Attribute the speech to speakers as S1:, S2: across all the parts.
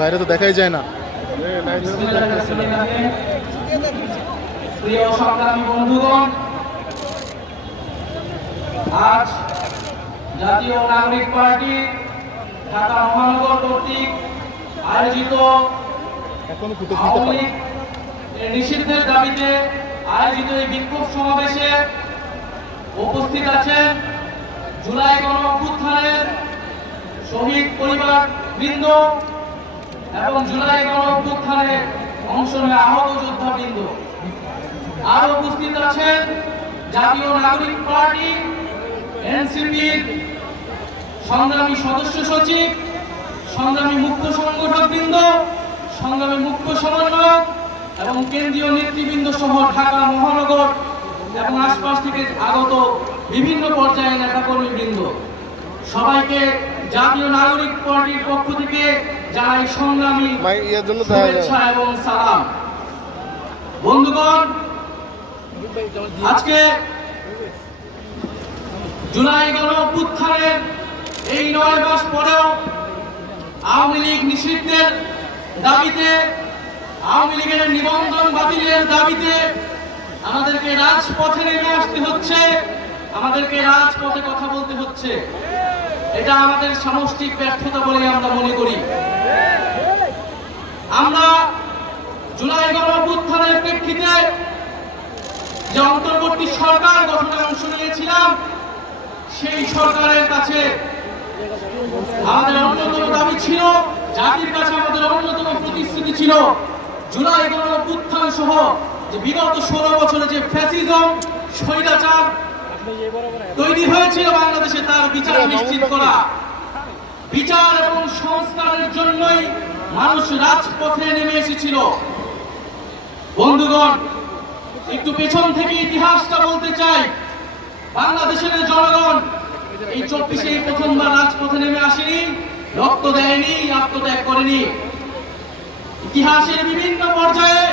S1: বাইরে তো দেখাই যায় না।
S2: প্রিয় সংগ্রামী বন্ধুগণ আজ জাতীয় নাগরিক পার্টি ঢাকা মহানগর কর্তৃক আয়োজিত আওয়ামী নিষিদ্ধের দাবিতে আয়োজিত এই বিক্ষোভ সমাবেশে উপস্থিত আছেন জুলাই গণ শহীদ পরিবার বৃন্দ এবং জুলাই গণ অভ্যুত্থানে অংশ নিয়ে আহত যোদ্ধা বৃন্দ আর উপস্থিত আছেন জাতীয় নাগরিক পার্টি, এনসিপির সংগ্রামী সদস্য সচিব, সংগ্রামী মুক্ত সংগঠক বৃন্দ সংগ্রামী মুক্ত সমন্বয়ক এবং কেন্দ্রীয় নেতৃবৃন্দ সহ ঢাকা মহানগর এবং আশপাশ থেকে আগত বিভিন্ন পর্যায়ের নেতাকর্মী বৃন্দ সবাইকে জাতীয় নাগরিক পার্টির পক্ষ থেকে জানাই সংগ্রামী শুভেচ্ছা এবং সালাম। বন্ধুগণ আজকে জুলাই গণ অভ্যুত্থানের এই নয় মাস পরেও আওয়ামী লীগ নিষিদ্ধের দাবিতে আওয়ামী লীগের নিবন্ধন বাতিলের দাবিতে আমাদেরকে রাজপথে নেমে আসতে হচ্ছে। আমাদেরকে রাজপথে কথা বলতে হচ্ছে। এটা আমাদের সামষ্টিক ব্যর্থতা বলে আমরা মনে করি। আমরা জুলাই গণ অভ্যুত্থানের প্রেক্ষিতে যে অন্তর্বর্তী সরকার গঠনে অংশ নিয়েছিলাম, সেই সরকারের কাছে আমাদের অন্যতম দাবি ছিল, জাতির কাছে আমাদের অন্যতম প্রতিশ্রুতি ছিল জুলাই গণ অভ্যুত্থান সহ যে বিগত ষোলো বছরে যে ফ্যাসিজম স্বৈরাচার তৈরি হয়েছিল বাংলাদেশে তার বিচার নিশ্চিত করা। বিচার এবং সংস্কারের জন্যই মানুষ রাজপথে নেমে এসেছিল। বন্ধুগণ একটু পেছন থেকে ইতিহাসটা বলতে চাই। বাংলাদেশের জনগণ এই চব্বিশে প্রথমবার রাজপথে নেমে আসেনি রক্ত দেয়নি আত্মত্যাগ করেনি। ইতিহাসের বিভিন্ন পর্যায়ে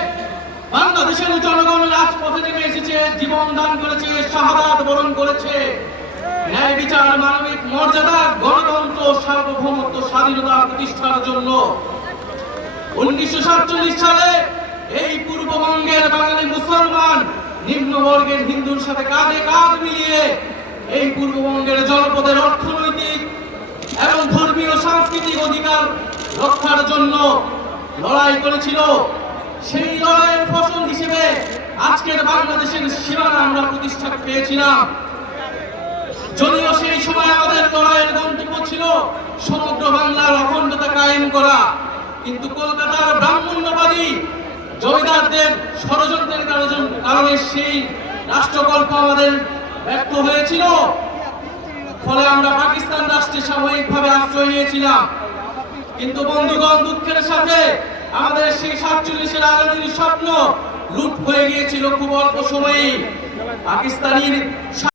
S2: বাংলাদেশের জনগণ রাজপথে নেমে এসেছে, জীবন দান করেছে, শাহাদাত বরণ করেছে। ন্যায় বিচার, মানবিক মর্যাদা, গণতন্ত্র, সার্বভৌমত্ব, স্বাধীনতা প্রতিষ্ঠার জন্য উনিশশো সাতচল্লিশ সালে এই পূর্ববঙ্গের বাঙালি মুসলমান নিম্নবর্গের হিন্দুর সাথে কাঁধে কাঁধ মিলিয়ে এই পূর্ববঙ্গের জনপদের অর্থনৈতিক এবং ধর্মীয় সাংস্কৃতিক অধিকার রক্ষার জন্য লড়াই করেছিল। সেই আজকের বাংলাদেশের সীমানা আমরা প্রতিষ্ঠা পেয়েছিলাম। যদিও সেই সময় আমাদের লড়াইয়ের গন্তব্য ছিল সমগ্র বাংলার অখণ্ডতা কায়েম করা, কিন্তু কলকাতার ব্রাহ্মণ্যবাদী জমিদারদের ষড়যন্ত্রের কারণ- সেই রাষ্ট্রকল্প আমাদের ব্যর্থ হয়েছিল। ফলে আমরা পাকিস্তান রাষ্ট্রে সাময়িকভাবে আশ্রয় নিয়েছিলাম। কিন্তু বন্ধুগণ, দুঃখের সাথে আমাদের সেই সাতচল্লিশের আজাদির স্বপ্ন লুট হয়ে গিয়েছিল খুব অল্প সময়ে পাকিস্তানির